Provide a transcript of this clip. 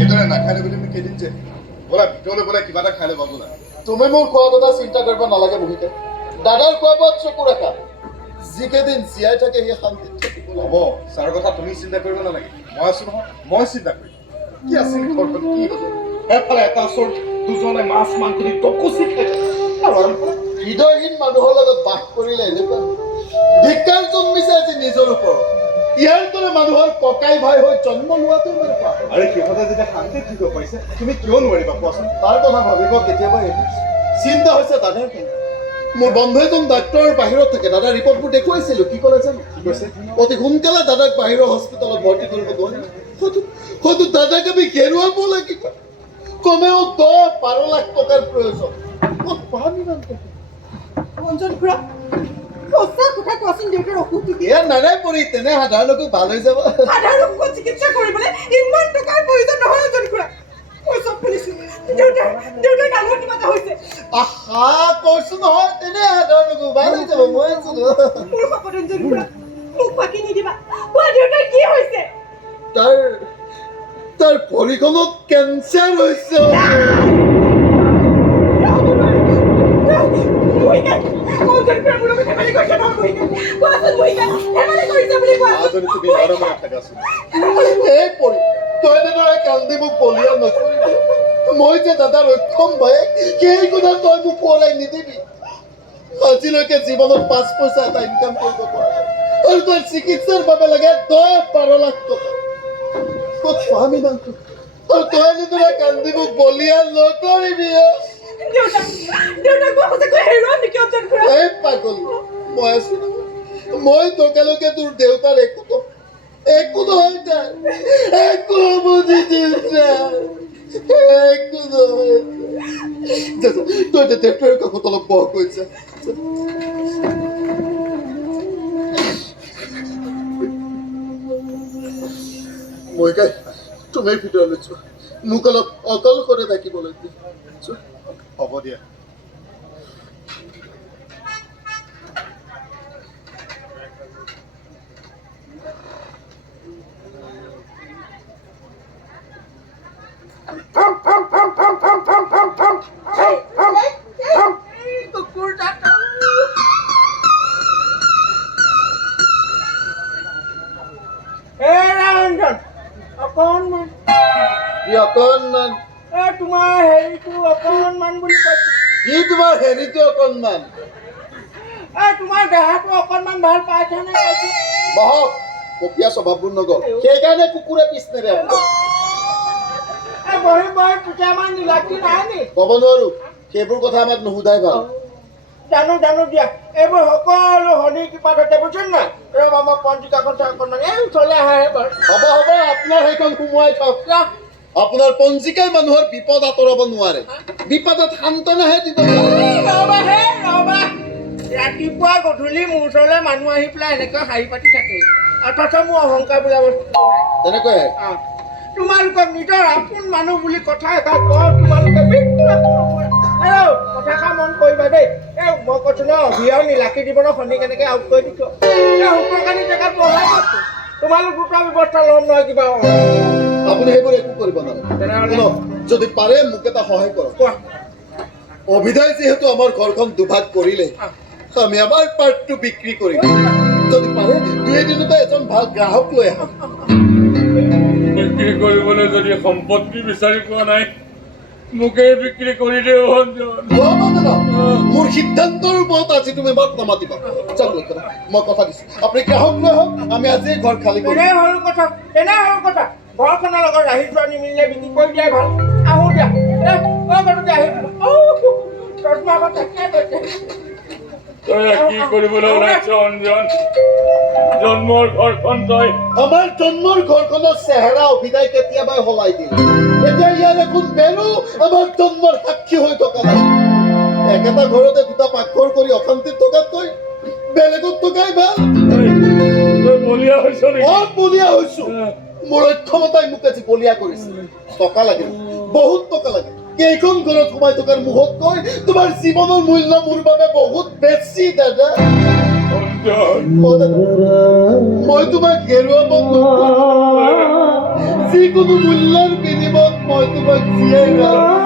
এইদৰে নাখালে বুলি আমি কেইদিন যে ব'লা ভিতৰলৈ ব'লা কিবা এটা খাই ল'বা ব'লা। তুমি মোৰ খোৱা কথা চিন্তা কৰিব নালাগে মহিতে। দাদাৰ খোৱা বোৱাত চকু ৰাখা। যিকেইদিন জীয়াই থাকে সেই শান্তিত থাকিব। হ'ব ছাৰৰ কথা তুমি চিন্তা কৰিব নালাগে, মই আছো নহয়, মই চিন্তা কৰিম। কি আছিল ঘৰখন কি হ'ল? এফালে এটা ওচৰত দুজনে মাছ মাংস দি টকুচি খাই আৰু আনফালে হৃদয়হীন মানুহৰ লগত বাস কৰিলে এনেকুৱা ধিক্কাৰ জন্মিছে আজি নিজৰ ওপৰত। ইয়াৰ দৰে মানুহৰ ককাই ভাই হৈ জন্ম লোৱাটো ইমান পাপ। আৰে সিহঁতে যেতিয়া শান্তিত থাকিব পাৰিছে তুমি কিয় নোৱাৰিবা কোৱাচোন? তাৰ কথা ভাবিব কেতিয়াবা চিন্তা হৈছে দাদাৰ কাৰণে। মোৰ বন্ধু এজন ডাক্তৰৰ বাহিৰত থাকে। দাদাৰ ৰিপৰ্টবোৰ দেখুৱাইছিলোঁ। কি ক'লে জানো? কি কৈছে? অতি সোনকালে দাদাক বাহিৰৰ হস্পিটেলত ভৰ্তি কৰিব নোৱাৰিম। হয়তো দাদাক আমি হেৰুৱাব লাগিব। কমেও 10-12 লাখ টকাৰ প্ৰয়োজন। ক'ত পাম ইমান টকা? অঞ্জন খুৰা সঁচা কথা কোৱাচোন, দেউতাৰ অসুখটো কি? এয়া নাৰাই পৰি তেনে সাধাৰণ লোকো ভাল হৈ যাব। সাধাৰণ অসুখত চিকিৎসা কৰিবলৈ ইমান টকাৰ প্ৰয়োজন নহয় অঞ্জন খুৰা। মই চব শুনিছো, দেউতাৰ ডাঙৰ কিবা এটা হৈছে। আহা কৈছো নহয় তেনে সাধাৰণ লোকো ভাল হৈ যাব। মই আছো মোৰ শপত অঞ্জন খুৰা, মোক বাকী নিদিবা। কোৱা দেউতাৰ কি হৈছে? তাৰ ভৰিখনত কেঞ্চাৰ হৈছে। এই পৰি তই এনেদৰে কান্দি মোক বলিয়া নকৰিবি। মই যে দাদাৰ অক্ষম ভায়েক, সেই কথা তই মোক কোৱাই নিদিবি। আজিলৈকে জীৱনত 5 পইচা এটা ইনকাম কৰিব পৰা নাই আৰু তই চিকিৎসাৰ বাবে লাগে 10-12 লাখ টকা। ক'ত পাম ইমান টকা? আৰু তই এনেদৰে কান্দি মোক বলিয়া নকৰিবি। দেউতাক মই সঁচাকৈ হেৰুৱাম নেকি অঞ্জন খুৰা? এই পাগল, মই আছো নহয়। মই টকালৈকে তোৰ দেউতাৰ একো নহয় তাৰ। একো হ'ব নিদিওঁ তাৰ। একো নহয়। তই দেউতাৰ কাষত অলপ বহ কৈছা। মই কাই তুমি ভিতৰলৈ যোৱা। মোক অলপ অকলশৰে থাকিবলৈ দিয়া। হ'ব দিয়া। অকণমান ই অকণমান তোমাৰ হেৰিটো অকণমান বুলি কৈছো। ই তোমাৰ হেৰিটো অকণমান তোমাৰ দেহাটো অকণমান ভাল পাইছেনে কৈছো? বহক। কপীয়া স্বভাৱবোৰ নগ'ল, সেইকাৰণে কুকুৰে পিছ নেৰে। বহি বহি পুজামান নিলাকি নাই নি? ক'ব নোৱাৰো, সেইবোৰ কথা আমাক নুসুধাই ভাল। জানো দিয়া, এইবোৰ সকলো শনিৰ কৃপাত হৈছে বুজিছে নাই? ৰ'ব মই পঞ্জিকাখন চাই অকণমান এই ওচৰলৈ আহে বাৰু। হ'ব আপোনাৰ সেইখন সোমোৱাই থওক। আপোনাৰ পঞ্জিকাই মানুহৰ বিপদ আঁতৰাব নোৱাৰে, বিপদত সান্তনাহে দিব। ৰ'বা ৰাতিপুৱা গধূলি মোৰ ওচৰলৈ মানুহ আহি পেলাই এনেকৈ শাৰী পাতি থাকে, অথচ মোৰ অহংকাৰ বোলা বস্তু নাই। তেনেকৈ তোমালোকক নিজৰ আপোন মানুহ বুলি কথা এষাৰ কওঁ, তোমালোকে কথাষাৰ মন কৰিবা দেই। মই কৈছো ন বিয়াৰ নীলাকী জীৱনৰ শনি কেনেকে আউট কৰি দিছো। শুক্ৰকানি জেগাত বহাই দিছো। তোমালোক দুটাৰ ব্যৱস্থা ল'ম নহয় কিবা। আপুনি সেইবোৰ একো কৰিব নালাগে। যদি পাৰে মোক এটা সহায় কৰক। অভিধাই যিহেতু আমাৰ ঘৰখন দুভাগ কৰিলে, আমি আমাৰ পাৰ্টটো বিক্ৰী কৰিম। যদি পাৰে 2 দিনতে এজন ভাল গ্ৰাহক লৈ আহক। বিক্ৰী কৰিবলৈ যদি সম্পত্তি বিচাৰি পোৱা নাই, মোকেই বিক্ৰী কৰি দিওঁ অঞ্জন। মোৰ সিদ্ধান্তৰ ওপৰত আজি তুমি মাত নামাতিবা। মই কথা দিছো, আপুনি গ্ৰাহক লৈ আহক। আমি আজি ঘৰ খালী কৰিম। সৰু কথা ঘৰখনৰ লগত ৰাহি যোৱা নিমিলিলে বিক্ৰী কৰি দিয়াই ভাল। আহো দিয়া তই কি কৰিবলৈ ওলাইছ অঞ্জন? জন্মৰ ঘৰখন তই আমাৰ জন্মৰ ঘৰখনৰ চেহেৰা অভিনয় কেতিয়াবাই সলাই দিল। এতিয়া ইয়াৰ এখন বেৰো আমাৰ জন্মৰ সাক্ষী হৈ থকা নাই। একেটা ঘৰতে 2টা পাকঘৰ কৰি অশান্তিত থকাতকৈ বেলেগত থকাই ভাল। তই বলিয়া হৈছ নেকি? বলিয়া হৈছো। মোৰ অক্ষমতাই মোক আজি বলিয়া কৰিছে। টকা লাগে, বহুত টকা লাগে। কেইখন ঘৰত সোমাই থকাৰ মুহূৰ্তকৈ তোমাৰ জীৱনৰ মূল্য মোৰ বাবে বহুত বেছি দাদা। মই তোমাক হেৰুৱাব নোৱাৰো। যিকোনো মূল্যৰ বিনিময়ত মই তোমাক জীয়াই ৰাখিম